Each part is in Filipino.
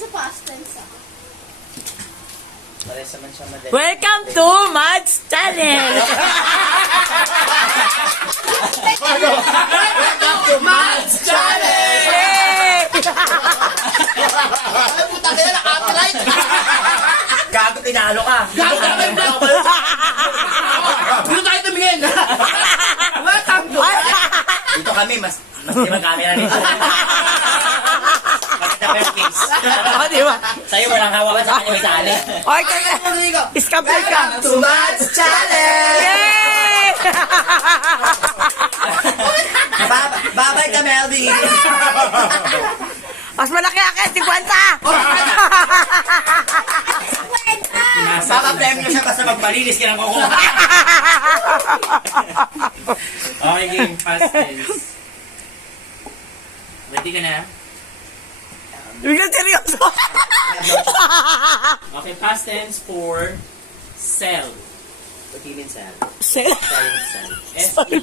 sa past tense ah. Pares naman siya madali. Welcome to Mads Channel! Welcome to Mads Channel! Yay! Ay, puta ka na, copyright! Gago, tinalo ka. Gago, dito tayo tumingin. Welcome to dito kami, mas limang camera nito. Makita pa yung case. O, di ba? Sa'yo, walang hawakan sa kanya may sali. Okay, kaya. Iskapay ka. Welcome to Mads Channel! Yay! Babay ka, Meldy! Mas malaki akin, 50! Papapremyo siya basta magpalinis ka ng kuko. Okay, game. Past tense. Ready ka na? Biglang seryoso. Okay, past tense for sell. What do you mean, Sal? Sell. Selling Sal.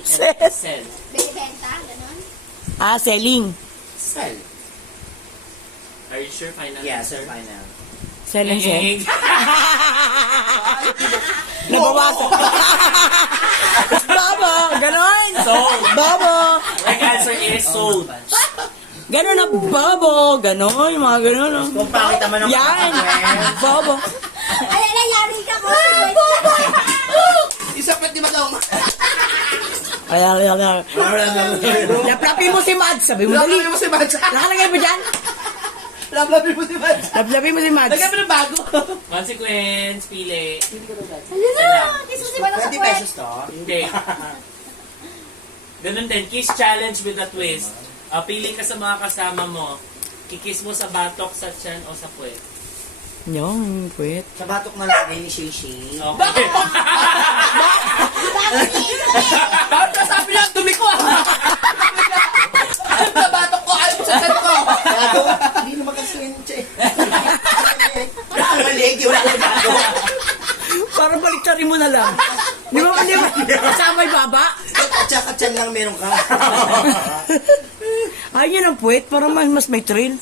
Sell. Sell. Binibenta, gano'n. Ah, selling. Sal. Are you sure? Final Yeah, answer? sir, final. Selling, sell. Eh, Nabawasan. Babo, ganon. Sold. Babo. Right answer is sold. Ganon na babo. Ganon, yung mga ganon. Oh. Kung pangit naman ang Yan. Babo. Ay, nangyari ka po. Isa pa di ba daw? Ay. Laplapin mo si Mads. Sabi mo dali. Lablabin mo si Mads. Nakalagay mo dyan? Lablabin mo si Mads. Laplapin mo si Mads. Lagyan mo ng bago. Consequence, pili. Hala, kiso si Bala sa 20 pesos to. Hindi. Ganun din, kiss challenge with a twist. Pili ka sa mga kasama mo. Kikiss mo sa batok, sa tiyan, o sa puwet. Yung, quit. Sa batok na lagay ni Shishi. Okay. Bakit ka sabi niya, dumi ko ah! Alam sa batok ko, alam sa set ko! Gago, hindi naman kasi yun, che. Wala kang maligi, wala kang gago. Parang baliktarin mo na lang. Di ba? Kasama yung baba? Katsa-katsan lang meron ka. Ay, yun ang puwet. Parang mas may trail.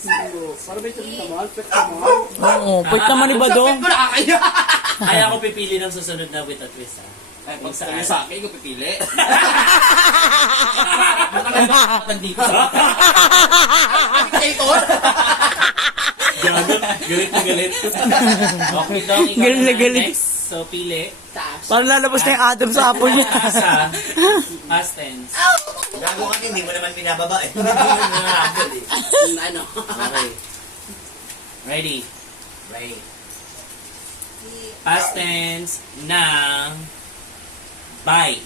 Para may tuloy naman, pet naman. Oo, puwet naman ni Badong. Sa pet mo nakakaya. Ay, ako pipili ng susunod na with a twist, ha? Ay, pag sa akin, ko pipili. Matandi ko sa Dictator? galit. Galit na galit. Okay, Dong, ikaw Galit na naman galit. next. So, pili. Parang lalabas na yung Adam sa apple niya. Sa past tense. Gago ka, hindi mo naman binababa eh. Hindi mo nangarapod eh. Ano? Okay. Ready? Right. Past tense ng bite.